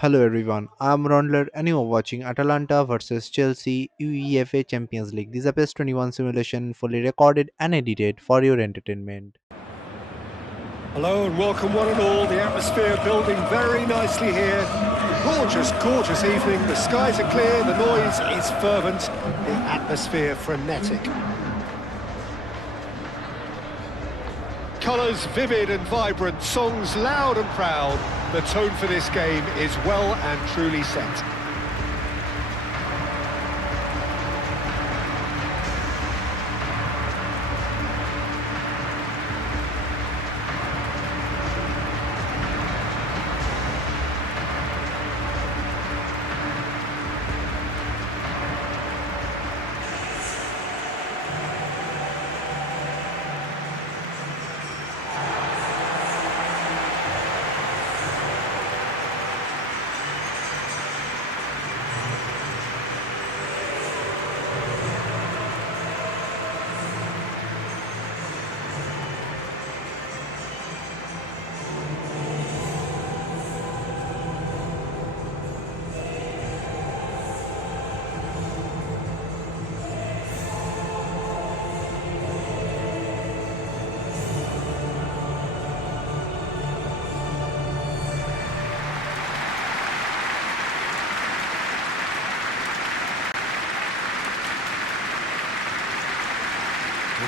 Hello everyone, I'm RAUNDLER and you are watching Atalanta versus Chelsea UEFA Champions League. This is a PES 21 simulation fully recorded and edited for your entertainment. Hello and welcome one and all. The atmosphere building very nicely here. Gorgeous, gorgeous evening. The skies are clear, the noise is fervent, the atmosphere frenetic. Colours vivid and vibrant, songs loud and proud. The tone for this game is well and truly set.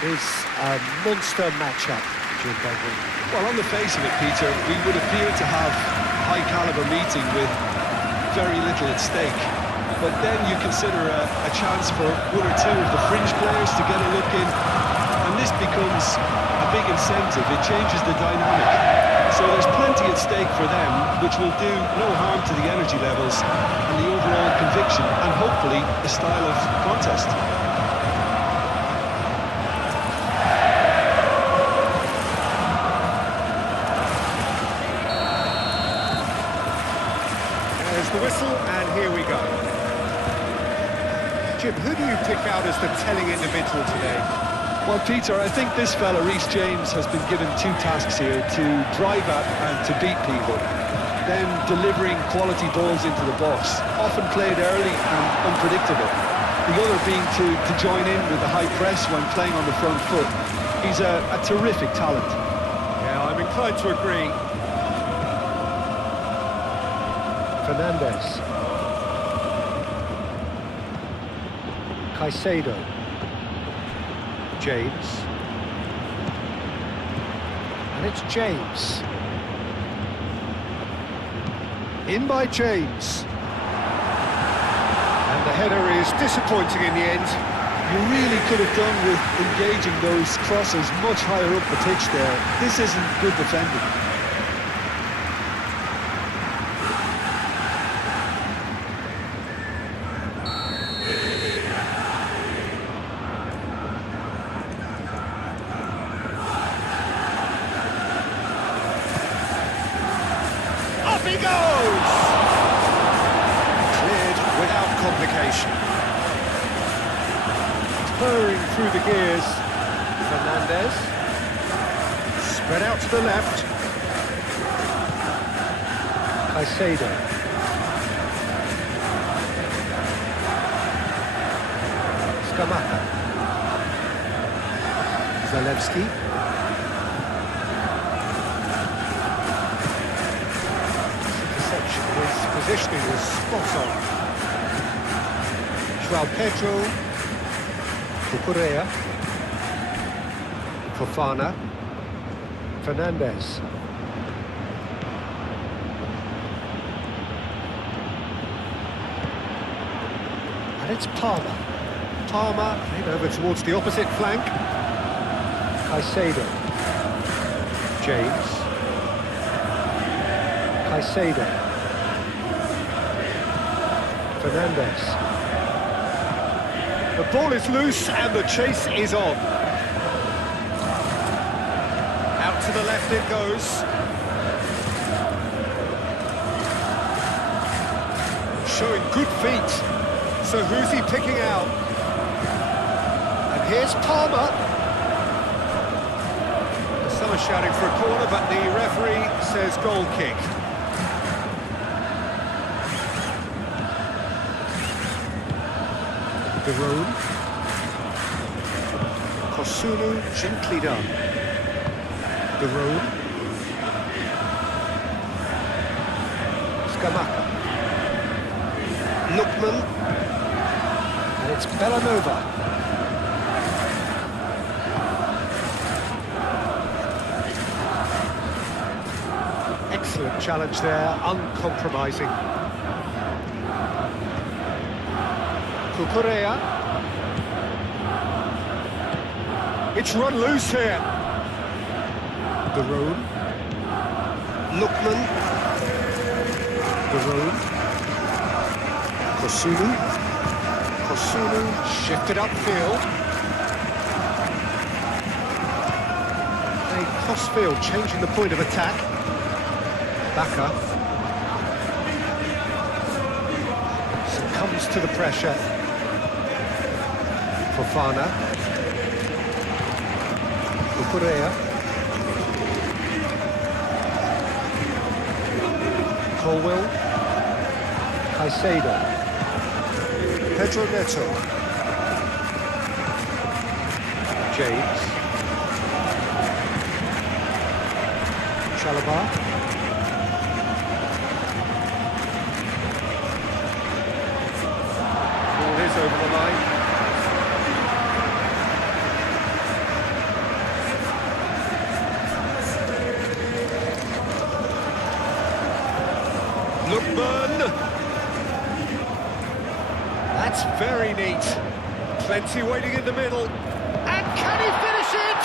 It is a monster matchup, Jim Bentley. Well, on the face of it, Peter, we would appear to have a high-caliber meeting with very little at stake. But then you consider a chance for one or two of the fringe players to get a look in, and this becomes a big incentive. It changes the dynamic. So there's plenty at stake for them, which will do no harm to the energy levels and the overall conviction, and hopefully the style of contest. There's the whistle, and here we go. Jim, who do you pick out as the telling individual today? Well, Peter, I think this fella, Reece James, has been given two tasks here: to drive at and to beat people. Then delivering quality balls into the box, often played early and unpredictable. The other being to join in with the high press when playing on the front foot. He's a terrific talent. Yeah, I'm inclined to agree. Fernandez. Caicedo. James. And it's James. In by James. And the header is disappointing in the end. You really could have done with engaging those crosses much higher up the pitch there. This isn't good defending. Up he goes! Cleared without complication. Purring through the gears. Fernandez. Spread out to the left. Caicedo. Scamacca. Zalewski. His positioning was spot on. João Pedro, Cucurella, Fofana, Fernandez. And it's Palmer. Palmer in over towards the opposite flank. Caicedo. James. Caicedo. Fernandez. The ball is loose and the chase is on. Out to the left it goes. Showing good feet. So who's he picking out? And here's Palmer. Some are shouting for a corner, but the referee says goal kick. De Roon. Kosunu, gently done. De Roon. Skamaka. Lookman. And it's Bellanova. Excellent challenge there, uncompromising. Cucurella. It's run loose here. De Roon. Lookman. De Roon. Kosunu. Kosunu shifted upfield. A crossfield changing the point of attack. Baka succumbs to the pressure. Fofana. Cucurella. Colwell. Caicedo. Pedro Neto. James. Chalobah. Ball is over the line. Lookman! That's very neat. Plenty waiting in the middle. And can he finish it?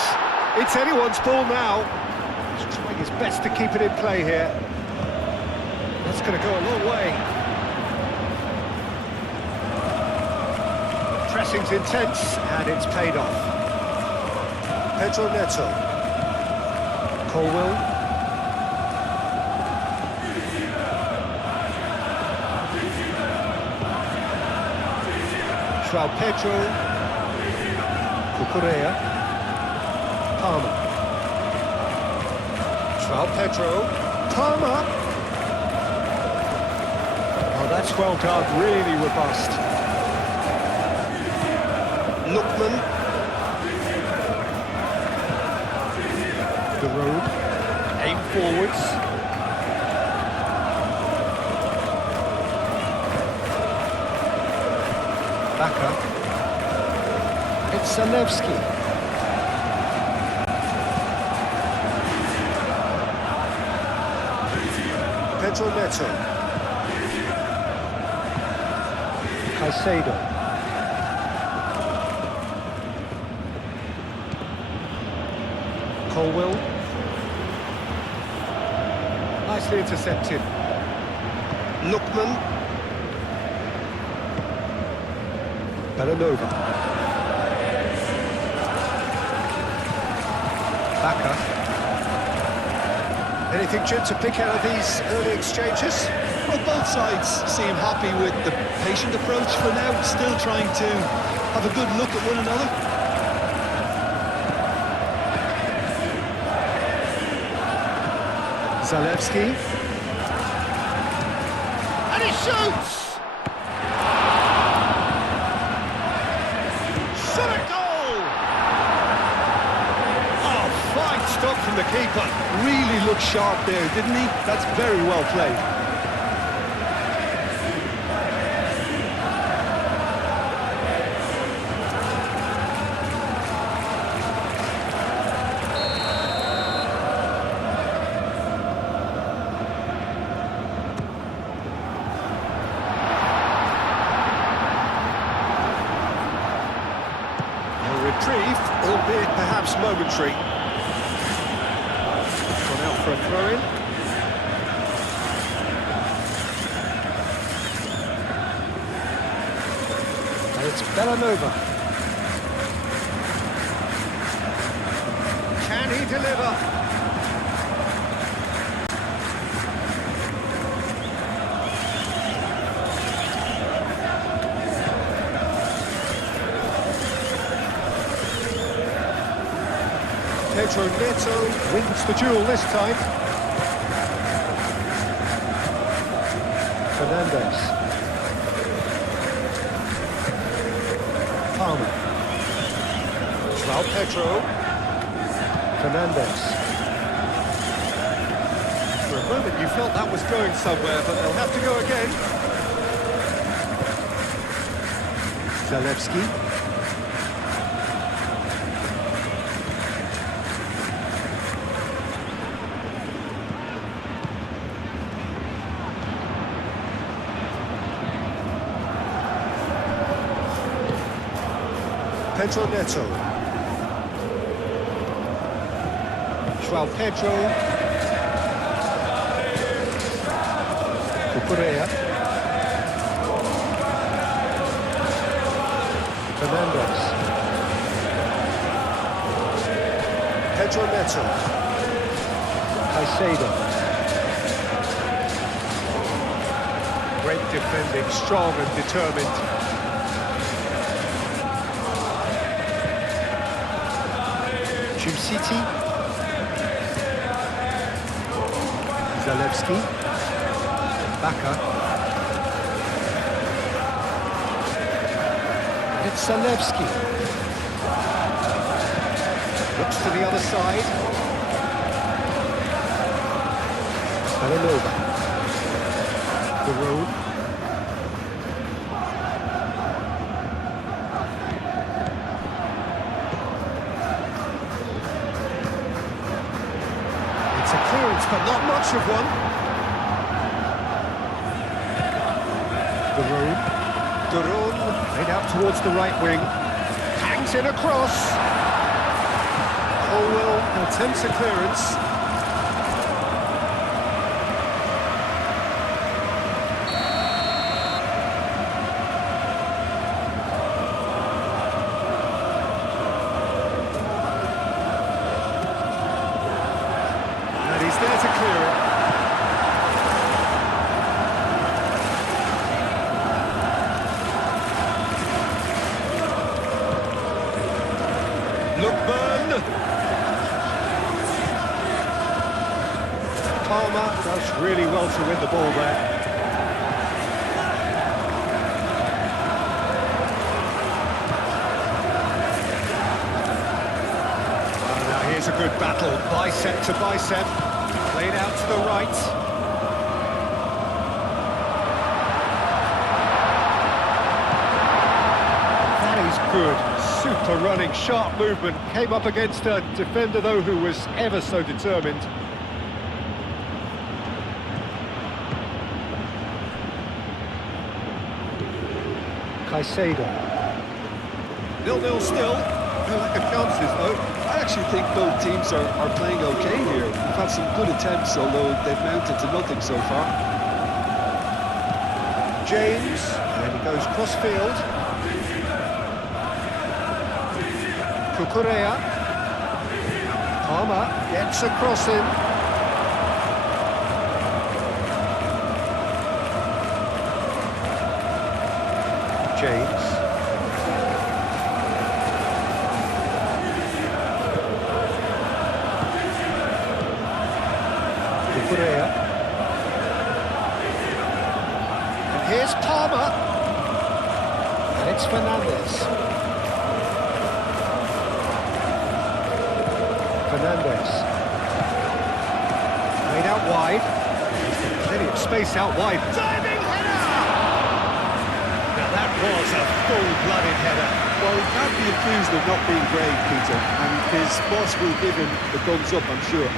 It's anyone's ball now. He's trying his best to keep it in play here. That's going to go a long way. The pressing's intense, and it's paid off. Pedro Neto. Colwell. João Pedro, Cucurella, Palmer, João Pedro, Palmer. Oh, that's well done, really robust. Lookman, De Roon, aim forwards. Baka. It's Zalewski. Pedro Neto. Caicedo. Colwell. Nicely intercepted. Lookman. Bellanova. Baka. Anything, Jim, to pick out of these early exchanges? Well, both sides seem happy with the patient approach for now, still trying to have a good look at one another. Zalewski. And he shoots! Stop from the keeper. Really looked sharp there, didn't he? That's very well played. A reprieve, albeit perhaps momentary. For a throw-in. And it's Bellanova. Can he deliver? Pedro Neto wins the duel this time. Fernandez. Palmer. João Pedro. Fernandes. For a moment you felt that was going somewhere, but they'll have to go again. Zalewski. Pedro Neto. João Pedro. Cucurella. Fernandes. Pedro Neto. Caicedo. Great defending, strong and determined. City. Zalewski. Baka. It's Zalewski. Looks to the other side. Atalanta. The road. Clearance, but not much of one. Duron, laid out towards the right wing. Hangs in a cross. Colwell attempts a clearance. He's there to clear it. Lookburn. Palmer does really well to win the ball there. Now here's a good battle, bicep to bicep. Played out to the right. That is good. Super running, sharp movement. Came up against a defender, though, who was ever so determined. Caicedo. 0-0 still. No lack of chances, though. I actually think both teams are playing okay here. We've had some good attempts, although they've mounted to nothing so far. James, and he goes cross-field. Cucurella. Palmer gets a cross in. James. And here's Palmer. And it's Fernandes. Fernandes. Made out wide. Plenty of space out wide. Diving header! Now that was a full-blooded header. Well, he can't be accused of not being brave, Peter, and his boss will give him the thumbs up, I'm sure.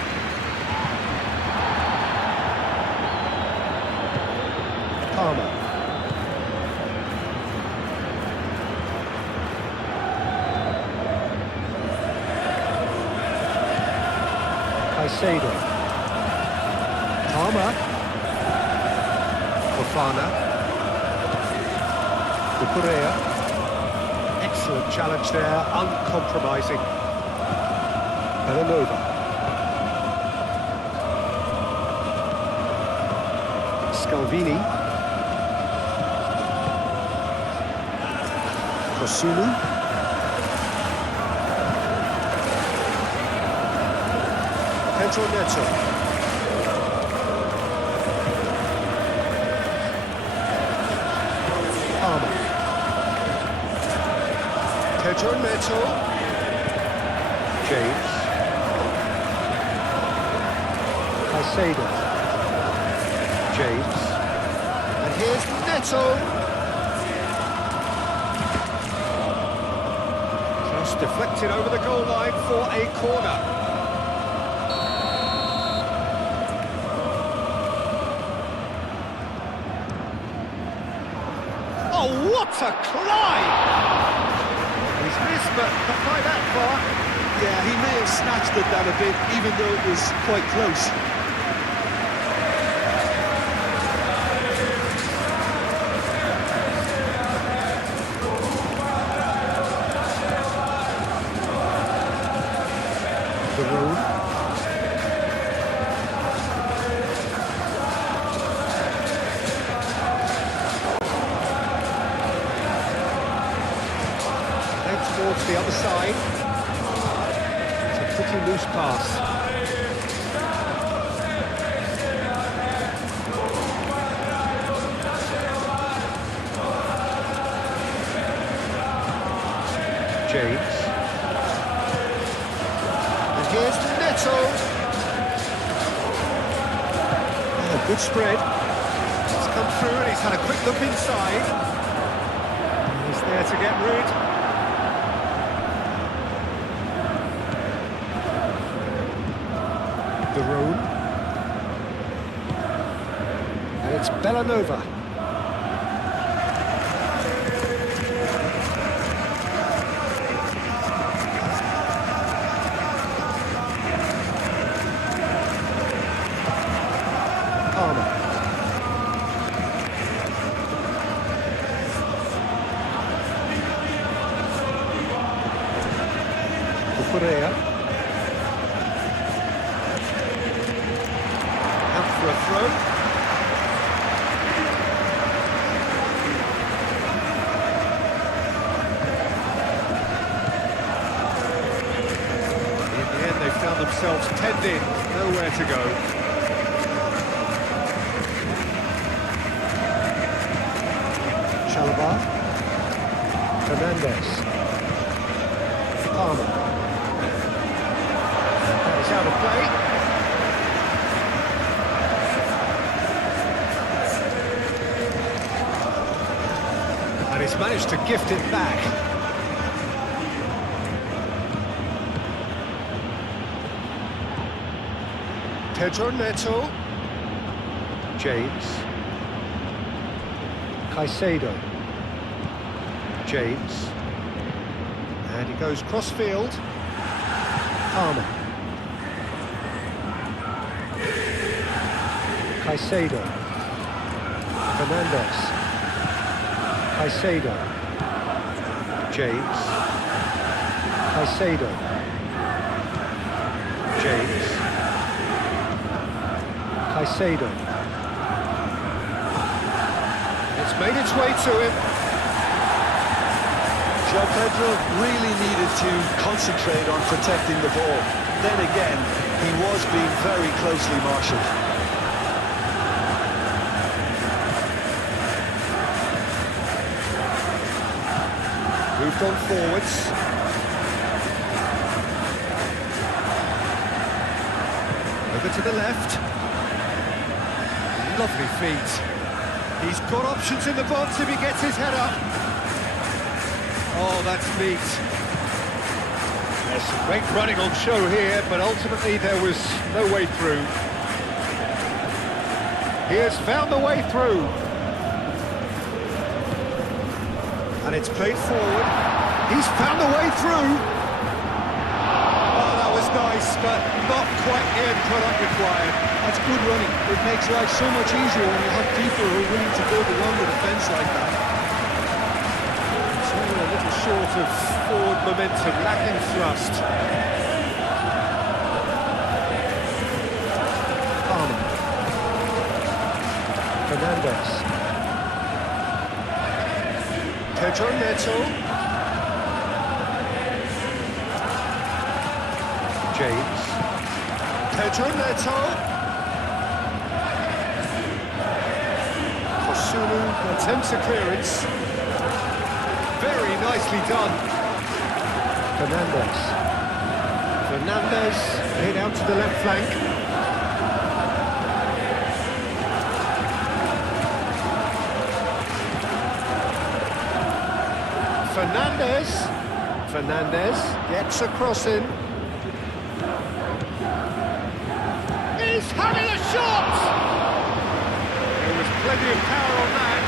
Palmer. Caicedo. Palmer. Fofana. Cucurella. Excellent challenge there, uncompromising. Atalanta. Scalvini. Kosunu. Pedro Neto. Palmer. Pedro Neto. James. Caicedo. James. And here's Neto. Just deflected over the goal line for a corner. Oh, what a climb! He's missed, but not by that far. Yeah, he may have snatched at that a bit, even though it was quite close. The road. Towards the other side. It's a pretty loose pass. James. And here's Neto. Oh, good spread. It's come through and he's had a quick look inside. He's there to get rid. The road. And it's Bellanova. Palmer. Correa. For a throw. In the end, they found themselves penned in, nowhere to go. Chalobah. Fernandez. Palmer. That is out of play. And he's managed to gift it back. Pedro Neto. James. Caicedo. James. And he goes cross-field. Palmer. Caicedo. Fernandez. Caicedo. James. Caicedo. James. Caicedo. It's made its way to him. João Pedro really needed to concentrate on protecting the ball. Then again, he was being very closely marshalled. Moved on forwards. Over to the left. Lovely feet. He's got options in the box if he gets his head up. Oh, that's neat. There's some great running on show here, but ultimately there was no way through. He has found the way through. And it's played forward. He's found the way through. Oh, that was nice, but not quite the end product required. That's good running. It makes life so much easier when you have people who are willing to go beyond the defence like that. It's only a little short of forward momentum, lacking thrust. Palmer. Fernandez. Pedro Neto. James. Pedro Neto. Kosunu attempts a clearance. Very nicely done. Fernandes. Fernandes hit out to the left flank. Fernandes gets a cross in. He's having a shot! There was plenty of power on that.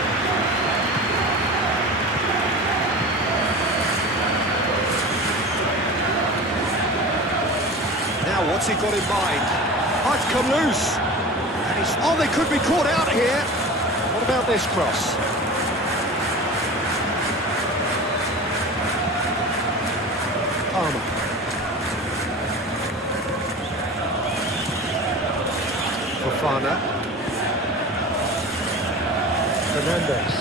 Now, what's he got in mind? Might come loose. And he's... Oh, they could be caught out here. What about this cross? Palmer. Fofana. Fernandes.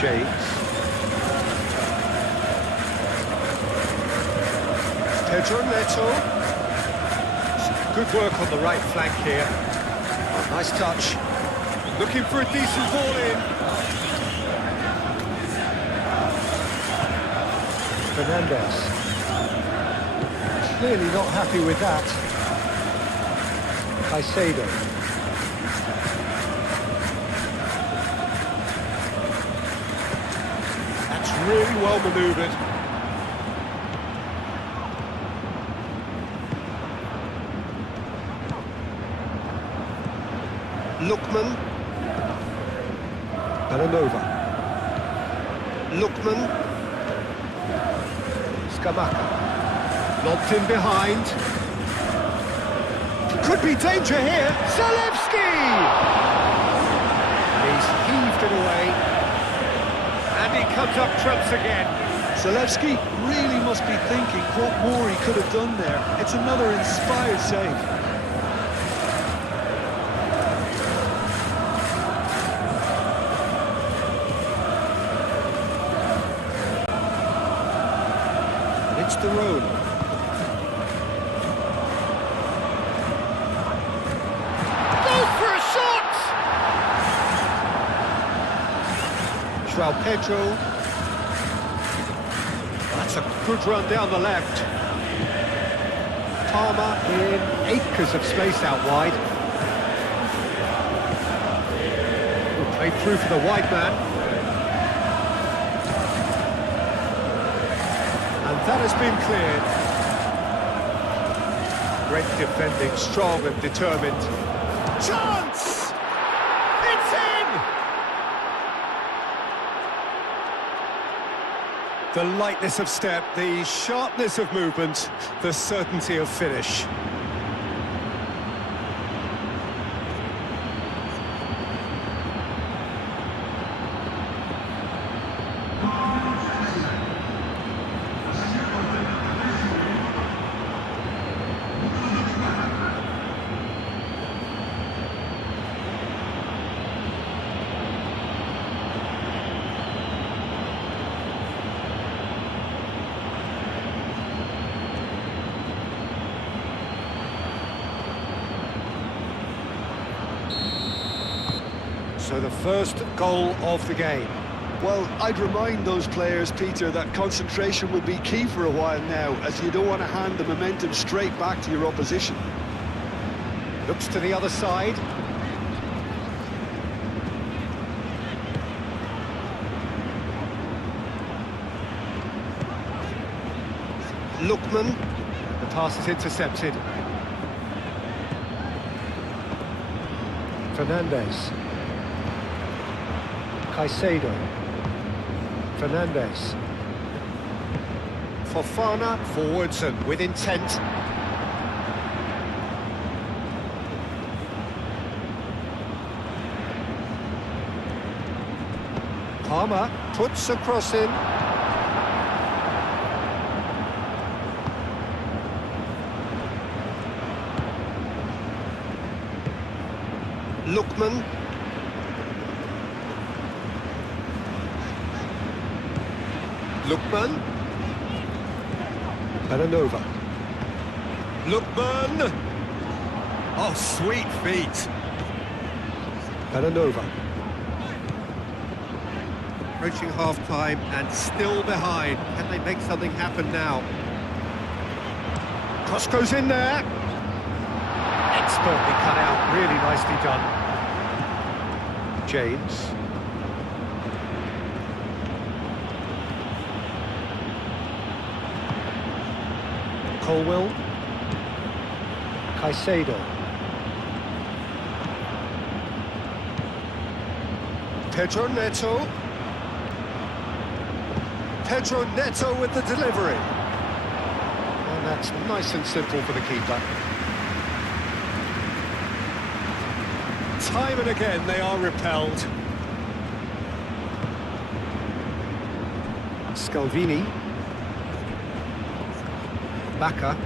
James. Pedro Neto. Good work on the right flank here. Oh, nice touch. Looking for a decent ball in. Fernandes. Clearly not happy with that. Caicedo. That's really well manoeuvred. Lookman. Belanova. Lookman. Scamacca. Lobbed in behind. Could be danger here. Zalewski! He's heaved it away. And he comes up trumps again. Zalewski really must be thinking what more he could have done there. It's another inspired save. It's the road. Goes for a shot! João Pedro. That's a good run down the left. Palmer in acres of space out wide. Played through for the wide man. And that has been cleared. Great defending, strong and determined. Chance! It's in! The lightness of step, the sharpness of movement, the certainty of finish. So the first goal of the game. Well, I'd remind those players, Peter, that concentration will be key for a while now, as you don't want to hand the momentum straight back to your opposition. Looks to the other side. Lookman. The pass is intercepted. Fernandes. Caicedo. Fernandes. Fofana forwards and with intent. Palmer puts a cross in. Lookman. Lookman. Belanova. Lookman. Oh, sweet feet. Belanova. Approaching half-time and still behind. Can they make something happen now? Cross goes in there. Expertly cut out, really nicely done. James. Colwell. Caicedo. Pedro Neto. Pedro Neto with the delivery. And that's nice and simple for the keeper. Time and again they are repelled. Scalvini. Bacca.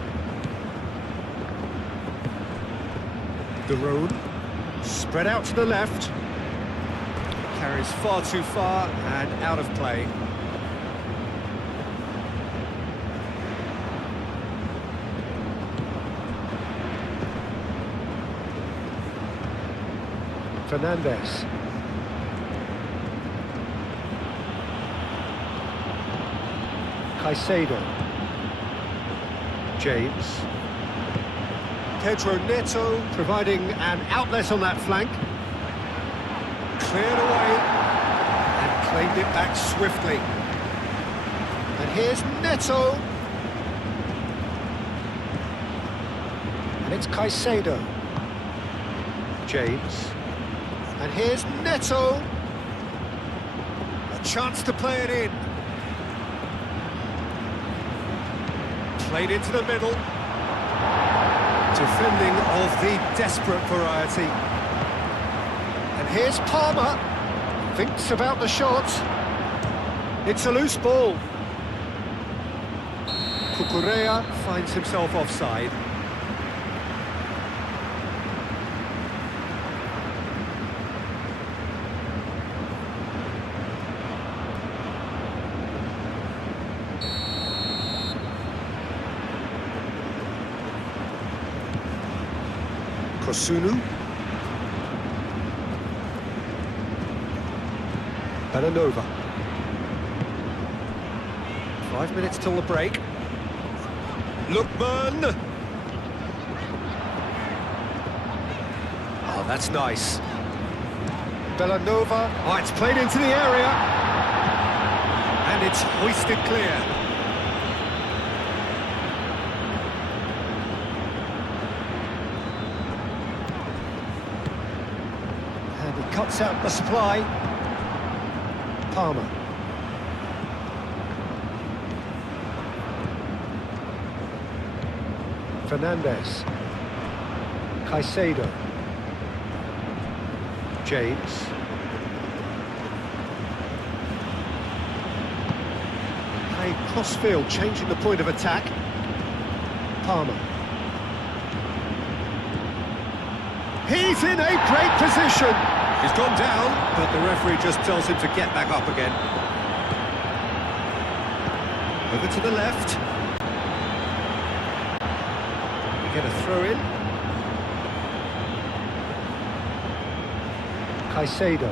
De Roon. Spread out to the left. Carries far too far and out of play. Fernandes. Caicedo. James. Pedro Neto providing an outlet on that flank. Cleared away and claimed it back swiftly. And here's Neto. And it's Caicedo. James. And here's Neto. A chance to play it in. Played into the middle. Defending of the desperate variety. And here's Palmer. Thinks about the shot. It's a loose ball. Cucurella finds himself offside. Kosunu. Belanova. 5 minutes till the break. Lookman. Oh, that's nice. Belanova. Oh, it's played into the area. And it's hoisted clear. Cuts out the supply. Palmer. Fernandes. Caicedo. James. Played cross-field, changing the point of attack. Palmer. He's in a great position. He's gone down, but the referee just tells him to get back up again. Over to the left. We get a throw in. Caicedo.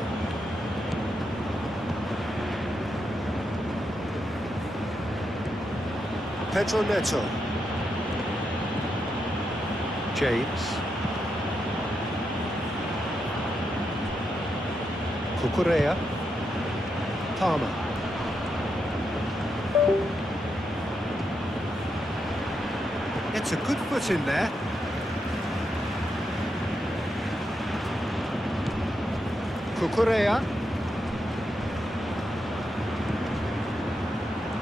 Pedro Neto. James. Cucurella. Palmer. Gets a good foot in there. Cucurella.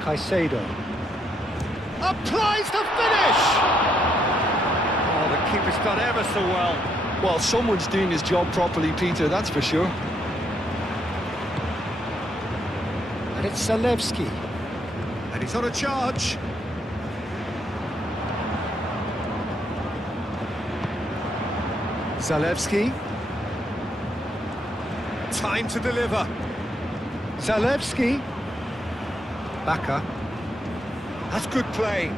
Caicedo. Applies the finish! Oh, the keeper's done ever so well. Well, someone's doing his job properly, Peter, that's for sure. And it's Zalewski. And he's on a charge. Zalewski. Time to deliver. Zalewski. Bacca. That's good play.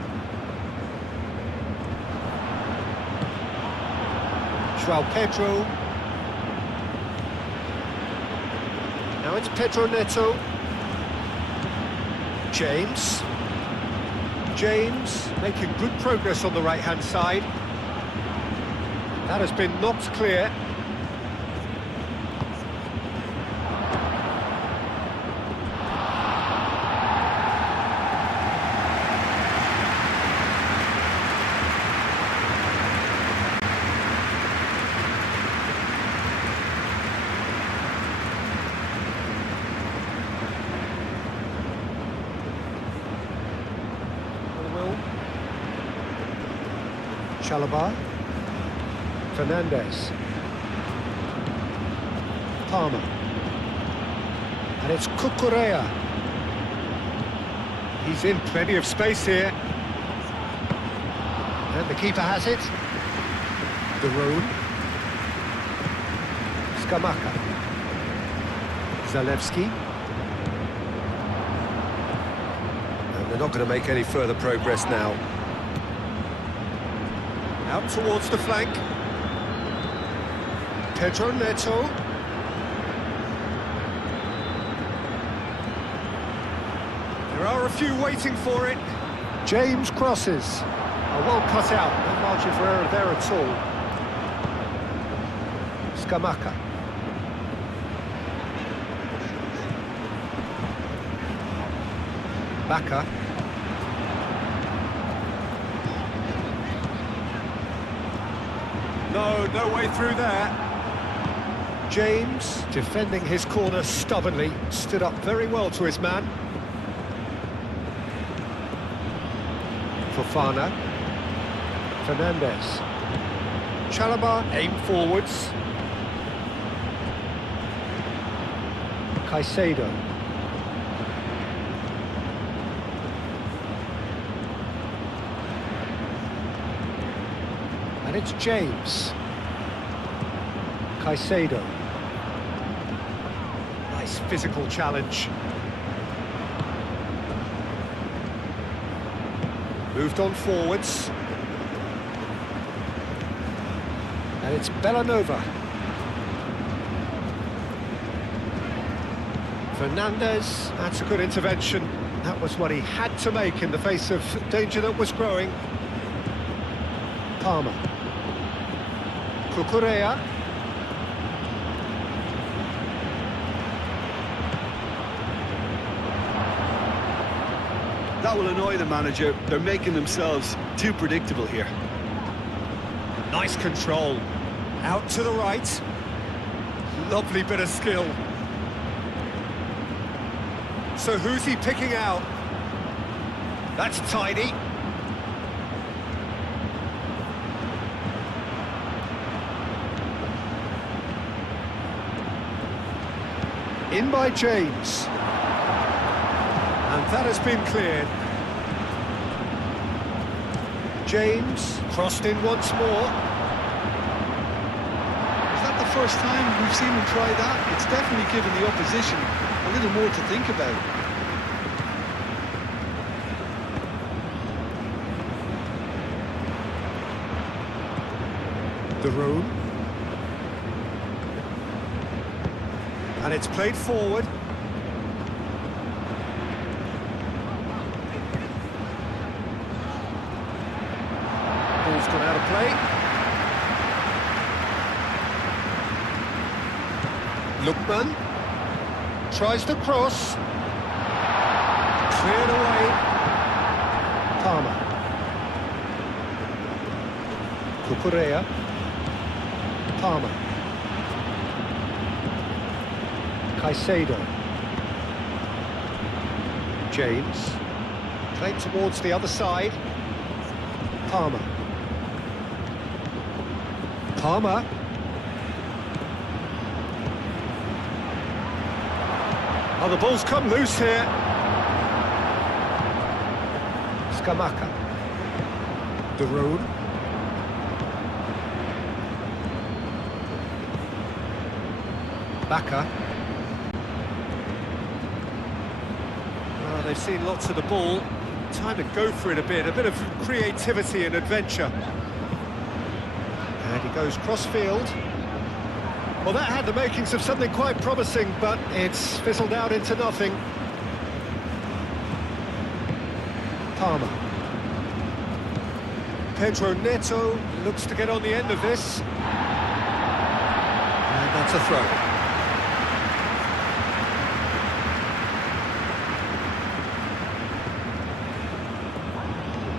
João Pedro. Now it's Pedro Neto. James. James making good progress on the right-hand side. That has been knocked clear. Chalobah, Fernandez, Palmer, and it's Cucurella. He's in plenty of space here, and the keeper has it. De Roon, Scamacca, Zalewski, and they're not going to make any further progress now. Out towards the flank. Pedro Neto. There are a few waiting for it. James crosses. Oh, well cut out. No margin for error there at all. Scamacca. Bacca. No way through there. James, defending his corner stubbornly, stood up very well to his man. Fofana. Fernandez. Chalobah, aim forwards. Caicedo. And it's James. Caicedo. Nice physical challenge. Moved on forwards. And it's Bellanova. Fernandez, that's a good intervention. That was what he had to make in the face of danger that was growing. Palmer. Cucurella. That will annoy the manager. They're making themselves too predictable here. Nice control. Out to the right. Lovely bit of skill. So who's he picking out? That's tidy. In by James. And that has been cleared. James crossed in once more. Is that the first time we've seen him try that? It's definitely given the opposition a little more to think about. De Roon. And it's played forward. Ball's gone out of play. Lookman tries to cross. Cleared away. Palmer. Cucurella. Palmer. Caicedo. James. Played towards the other side. Palmer. Palmer. Oh, the ball's come loose here. Scamacca. De Roon. Bacca. They've seen lots of the ball. Time to go for it a bit of creativity and adventure. And he goes cross-field. Well, that had the makings of something quite promising, but it's fizzled out into nothing. Palmer. Pedro Neto looks to get on the end of this. And that's a throw.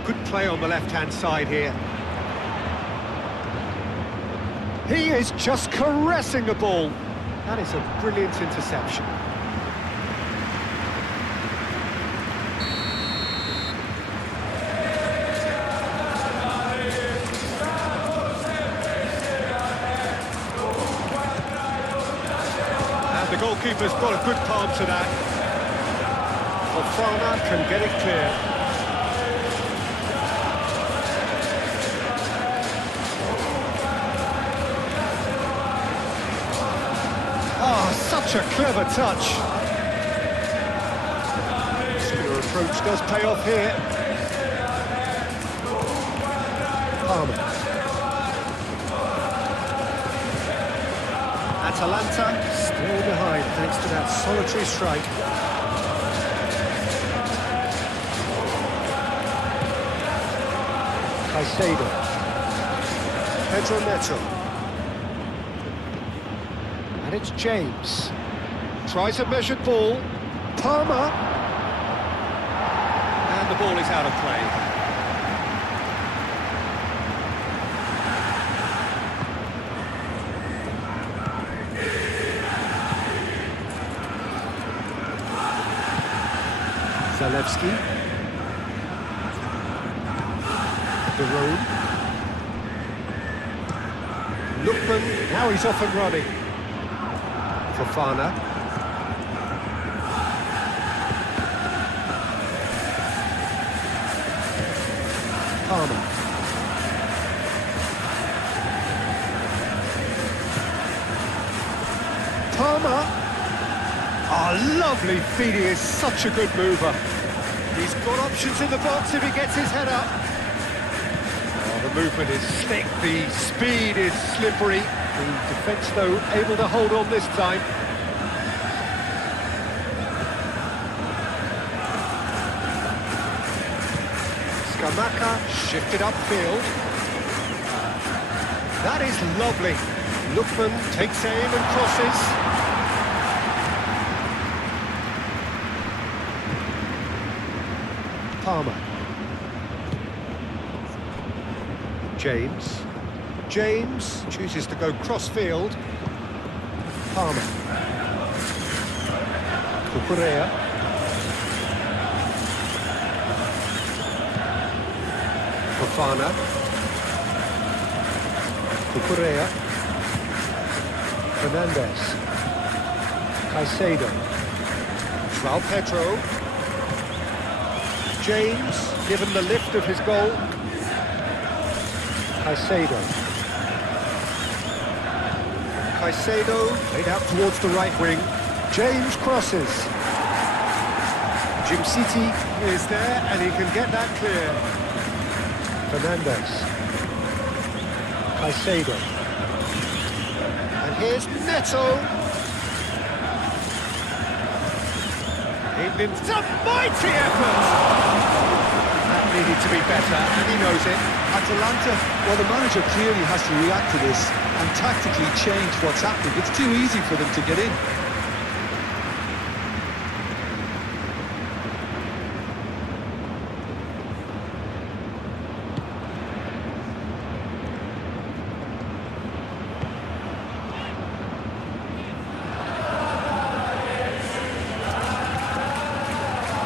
Good play on the left-hand side here. He is just caressing the ball. That is a brilliant interception. And the goalkeeper's got a good palm to that. Fofana can get it clear. Such a clever touch. Muscular approach does pay off here. Palmer. Atalanta still behind thanks to that solitary strike. Caicedo. Pedro Neto. And it's James. Tries a measured ball. Palmer. And the ball is out of play. Zalewski. The road. Lookman. Now he's off and running. Fofana. Palmer. Palmer. Oh, lovely feed. He is such a good mover. He's got options in the box if he gets his head up. Oh, the movement is slick. The speed is slippery. The defence, though, able to hold on this time. Scamacca shifted upfield. That is lovely. Lookman takes aim and crosses. Palmer. James. James chooses to go cross-field. Palmer. Cucurella. Fofana. Cucurella. Fernandez. Caicedo. João Pedro. James, given the lift of his goal. Caicedo. Caicedo, laid out towards the right wing. James crosses. Jim City is there, and he can get that clear. Fernandez. Caicedo. And here's Neto. It's a mighty effort! That needed to be better, and he knows it. Atalanta, well, the manager clearly has to react to this and tactically change what's happening. It's too easy for them to get in.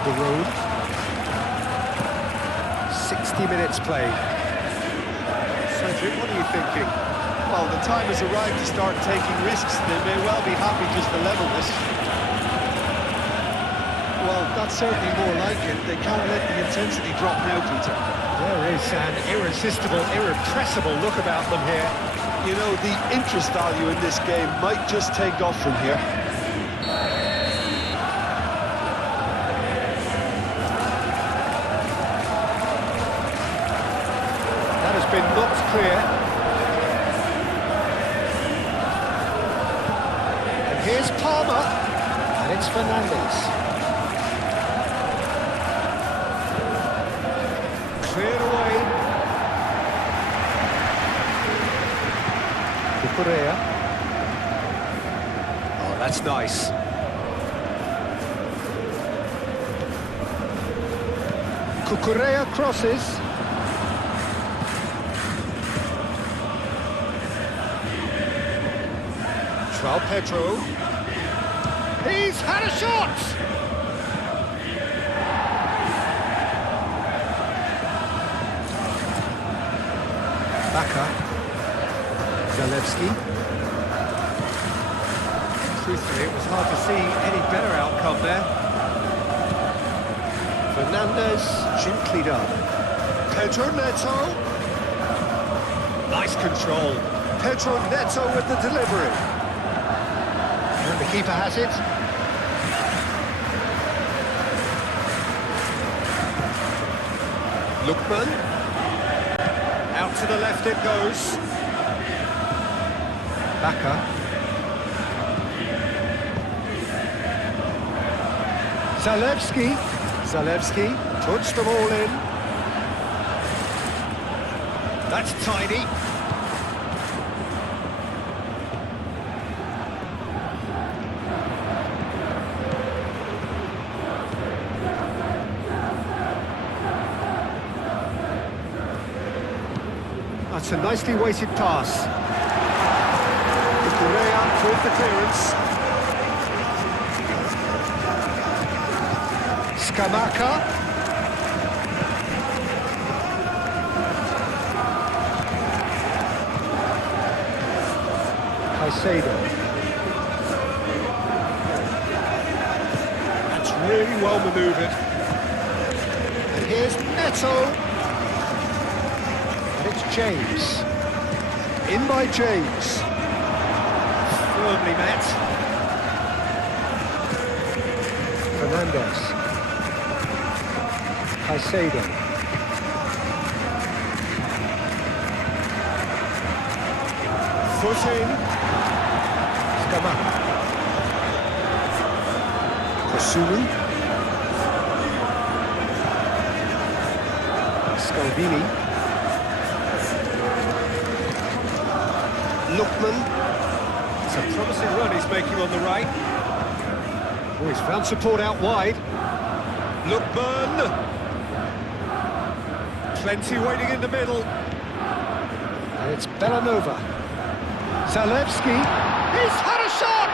The road. 60 minutes played. Cedric, what are you thinking? Well, the time has arrived to start taking risks. They may well be happy just to level this. Well, that's certainly more like it. They can't let the intensity drop now, Peter. There is an irresistible, irrepressible look about them here. You know, the interest value in this game might just take off from here. That has been knocked clear. And here's Palmer. And it's Fernandez. Cucurella. Oh, that's nice. Cucurella crosses. João Pedro. He's had a shot! Baka. Zalewski. Truthfully, it was hard to see any better outcome there. Fernandez, gently done. Pedro Neto. Nice control. Pedro Neto with the delivery. And the keeper has it. Lookman. Out to the left it goes. Baka. Zalewski puts them all in. That's tidy. That's a nicely weighted pass. Correa with the clearance. Scamacca. Caicedo. That's really well manoeuvred. And here's Neto. And it's James. In by James. Firmly met. Fernandez. Caicedo. Foot in. Scamacca. Kosunu. Scalvini. Lookman. It's a promising run he's making on the right. Oh, he's found support out wide. Lookman. Plenty waiting in the middle. And it's Bellanova. Zalewski. He's had a shot!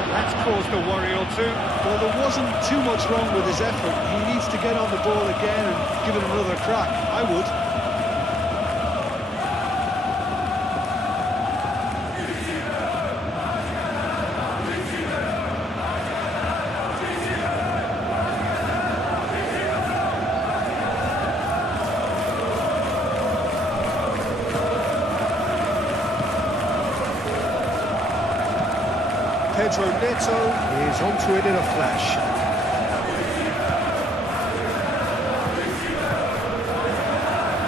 And that's caused a worry or two. Well, there wasn't too much wrong with his effort. He needs to get on the ball again and give it another crack. I would. Pedro Neto is onto it in a flash.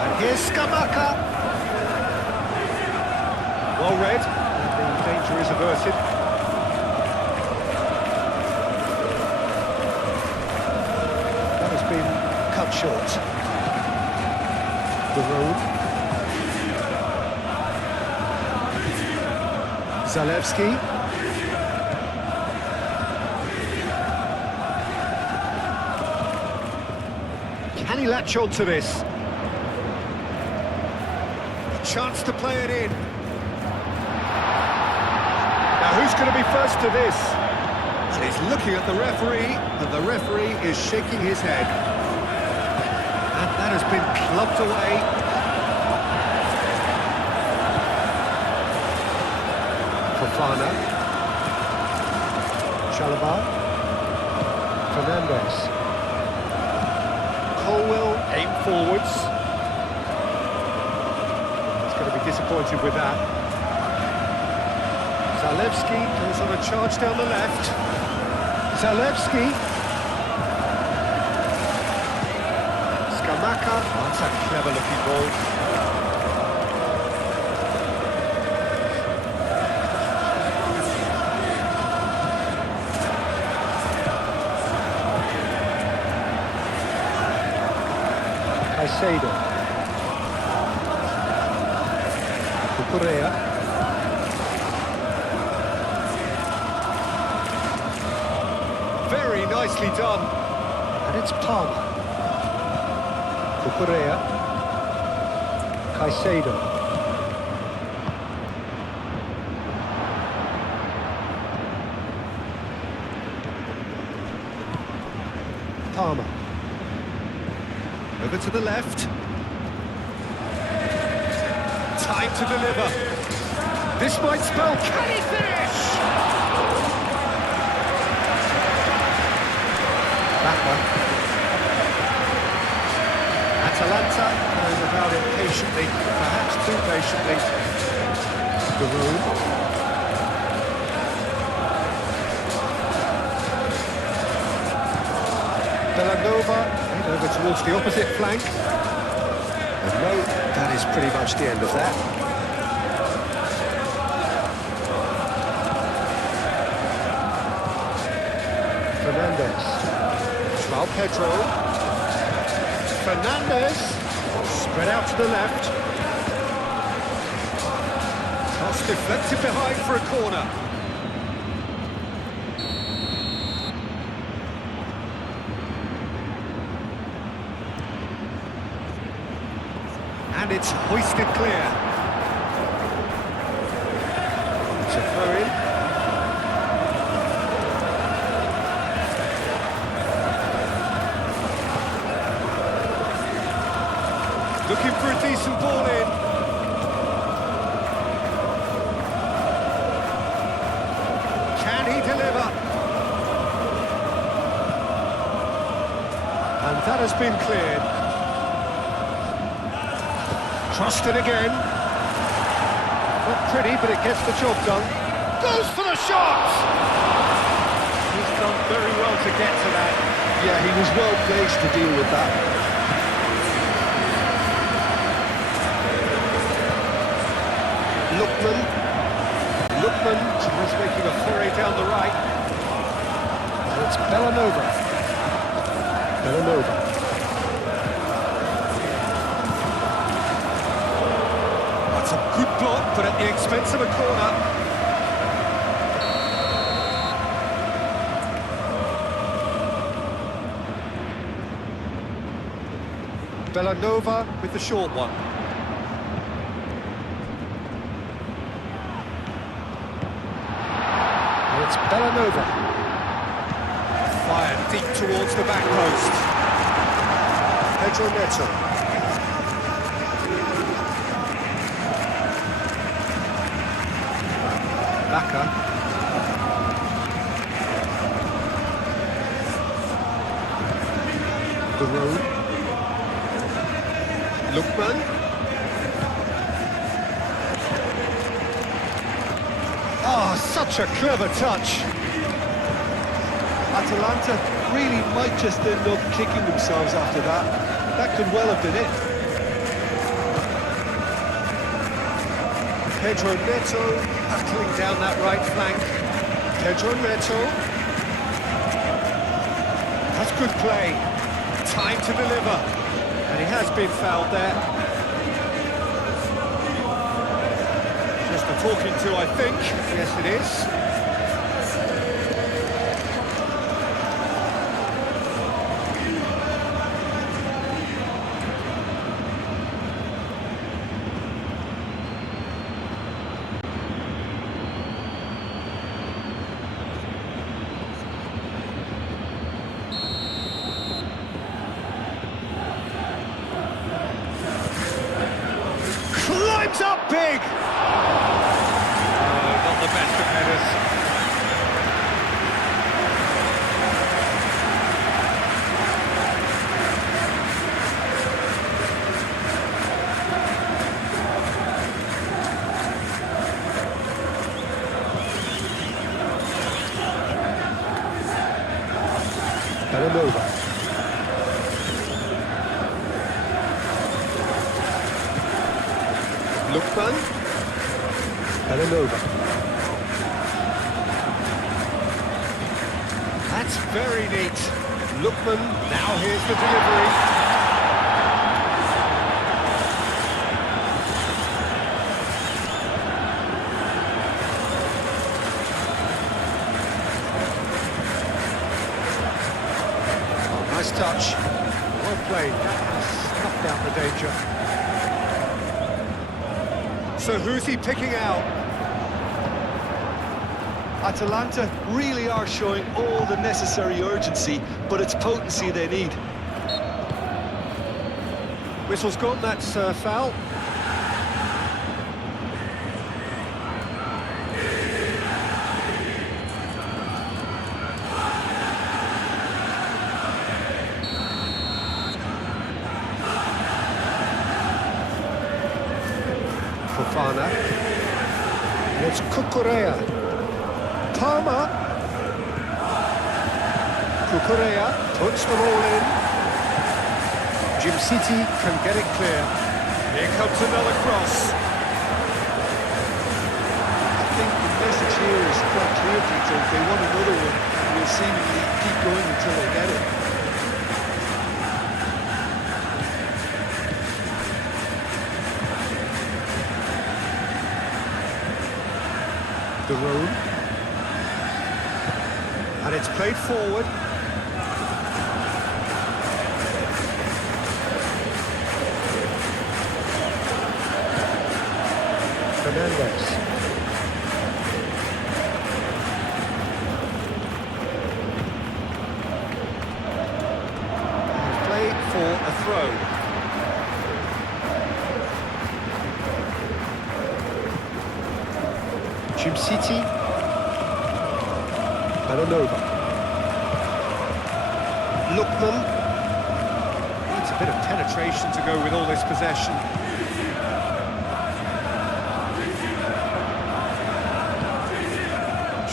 And here's Scamacca. Well read, and the danger is averted. That has been cut short. The road. Zalewski. Can he latch on to this? A chance to play it in. Now who's going to be first to this? And he's looking at the referee, and the referee is shaking his head. And that has been clubbed away. Fofana. Chalobah. Fernandez. Colwell aim forwards. He's going to be disappointed with that. Zalewski goes on a charge down the left. Zalewski. Scamacca. Oh, that's a clever looking ball. Caicedo. Correa. Very nicely done. And it's Palmer. Correa. Caicedo. Palmer. Over to the left. Time to deliver. This might spell, can he finish? That one. Atalanta going about it patiently, perhaps too patiently. Giroud. Bellanova over towards the opposite flank. And no, that is pretty much the end of that. Fernandez. João Pedro. Fernandez. Spread out to the left. Toss deflected behind for a corner. And it's hoisted clear. It's a throw-in. Looking for a decent ball in. Can he deliver? And that has been cleared. Trusted again. Not pretty, but it gets the job done. Goes for the shot! He's done very well to get to that. Yeah, he was well placed to deal with that. Lookman tries making a foray down the right. And it's Bellanova. That's a good block, but at the expense of a corner. Bellanova with the short one. And it's Bellanova. Fired deep towards the back post. Pedro Neto. Baka. Giroud. Lookman. Oh, such a clever touch. Atalanta really might just end up kicking themselves after that. That could well have been it. Pedro Neto battling down that right flank. Pedro Neto. That's good play. Time to deliver. And he has been fouled there. Just a talking to, I think. Yes, it is. Climbs up big! Oh, not the best of headers. Bellanova. Lookman. Bellanova. That's very neat. Lookman, now here's the delivery. touch. Well played. That has snuffed out the danger. So who's he picking out? Atalanta really are showing all the necessary urgency, but it's potency they need. Whistle's gone, that's foul. Fofana. And it's Cucurella. Palmer. Cucurella puts the ball in. Jim City can get it clear. Here comes another cross. I think the message here is quite clear, Peter. They want another one, and will seemingly keep going until they get it. The room. And it's played forward. Fernandez. And play for a throw. Jim City. Belanova. Lookman. Needs a bit of penetration to go with all this possession.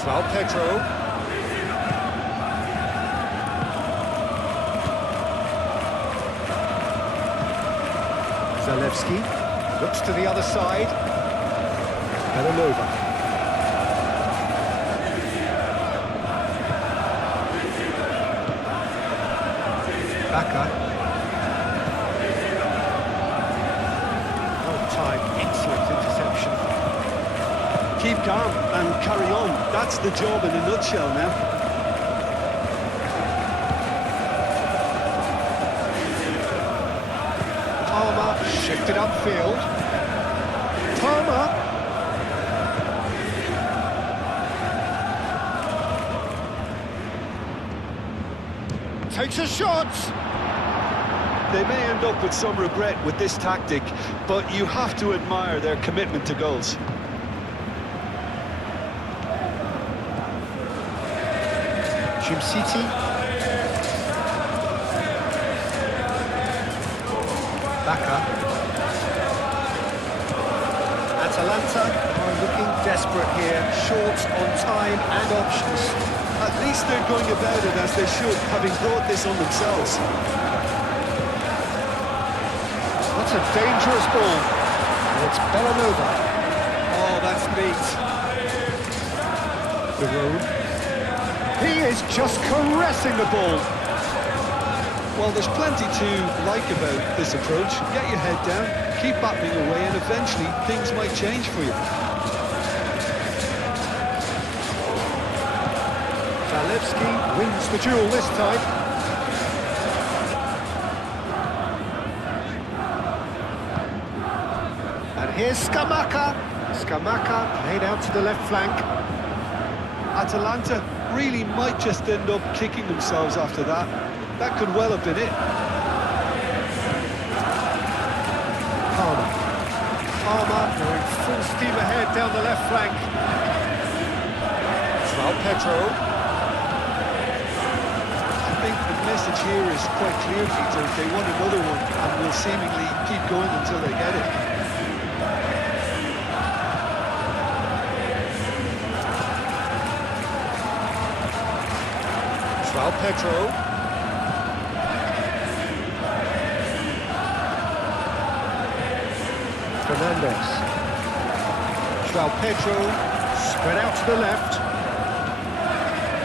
João Pedro. Zalewski looks to the other side. Belanova. Baka. Oh, time, excellent interception. Keep calm and carry on. That's the job in a nutshell now. Palmer shifted upfield. Palmer. Takes a shot. They may end up with some regret with this tactic, but you have to admire their commitment to goals. Jim City. Baka. Atalanta are looking desperate here, short on time and options. At least they're going about it as they should, having brought this on themselves. That's a dangerous ball. And it's Belanova. Oh, that's neat. The road. He is just caressing the ball. Well, there's plenty to like about this approach. Get your head down, keep battling away, and eventually things might change for you. Zalewski wins the duel this time. And here's Scamacca. Scamacca played out to the left flank. Atalanta really might just end up kicking themselves after that. That could well have been it. Palmer. Palmer going full steam ahead down the left flank. João Pedro. I think the message here is quite clear, Peter. They want another one and will seemingly keep going until they get it. João Pedro. Fernandez. João Pedro spread out to the left.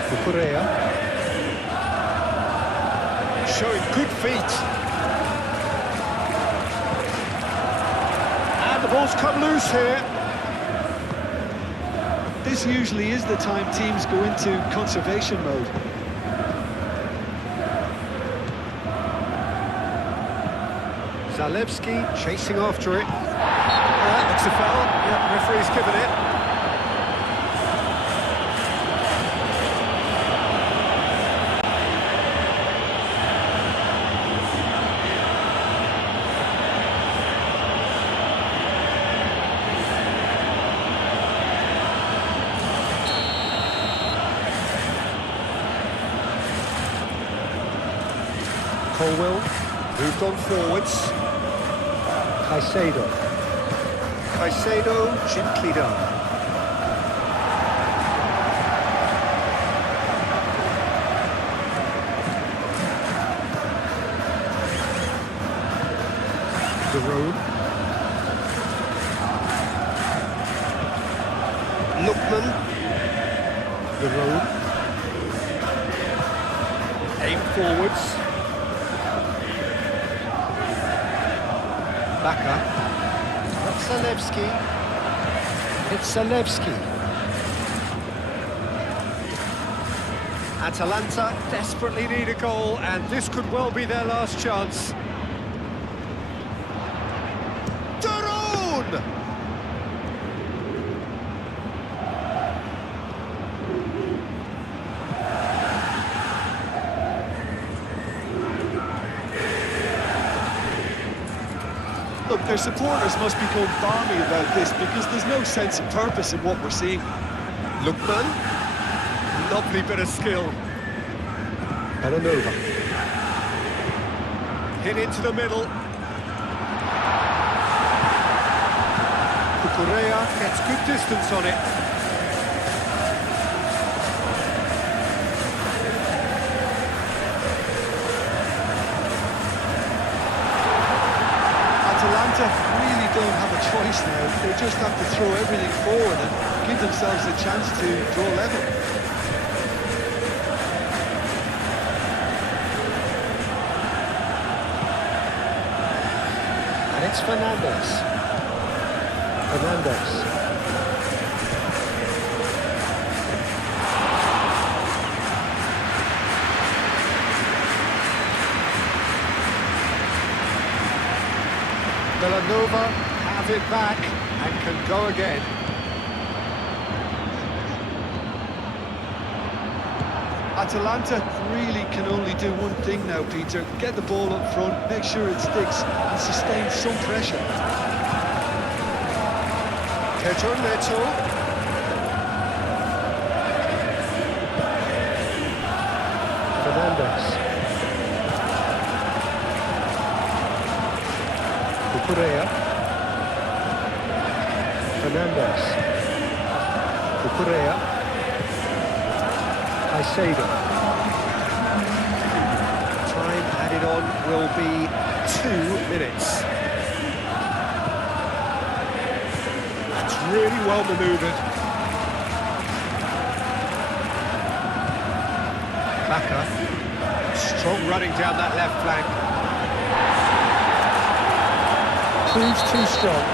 Cucurella. Showing good feet. And the ball's come loose here. This usually is the time teams go into conservation mode. Zalewski chasing after it. Looks a foul. Yeah, referee's given it. Colwell moved on forwards. Caicedo gently done. De Roon. Lookman. De Roon. Aim forwards. Baka. That's Zalewski. It's Zalewski. Atalanta desperately need a goal, and this could well be their last chance. Daron! Look, their supporters must be going balmy about this because there's no sense of purpose in what we're seeing. Lookman. Lovely bit of skill. Belanova. Hit into the middle. Cucurella gets good distance on it. Atalanta really don't have a choice now. They just have to throw everything forward and give themselves a chance to draw level. And it's Fernandez. Belanova have it back and can go again. Atalanta really can only do one thing now, Peter. Get the ball up front, make sure it sticks, and sustain some pressure. Pedro Neto. Fernandez. Cucurella. Fernandez. Cucurella. Caicedo. Time added on will be 2 minutes. That's really well manoeuvred. Baka. Strong running down that left flank. Proves too strong.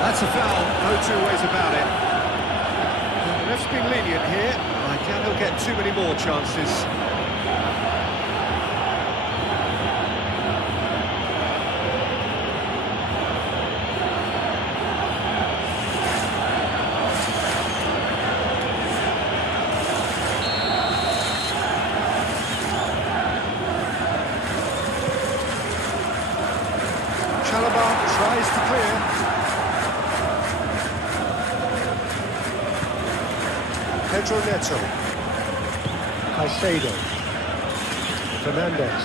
That's a foul, no two ways about it. The ref's been lenient here. I doubt he'll get too many more chances. Chalobah tries to clear. Pedro Neto. Caicedo. Fernandez.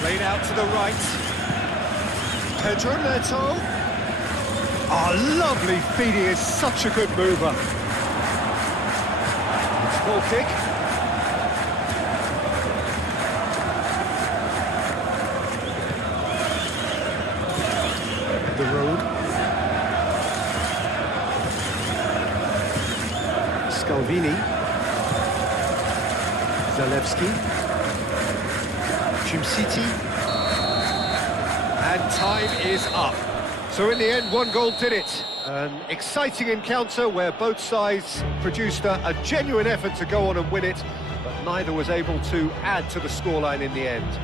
Played out to the right. Pedro Neto. Oh, lovely feed. He is such a good mover. Ball kick. The road. Scalvini. Zalewski. Chimsiti. And time is up. So in the end, 1 goal did it. An exciting encounter where both sides produced a genuine effort to go on and win it, but neither was able to add to the scoreline in the end.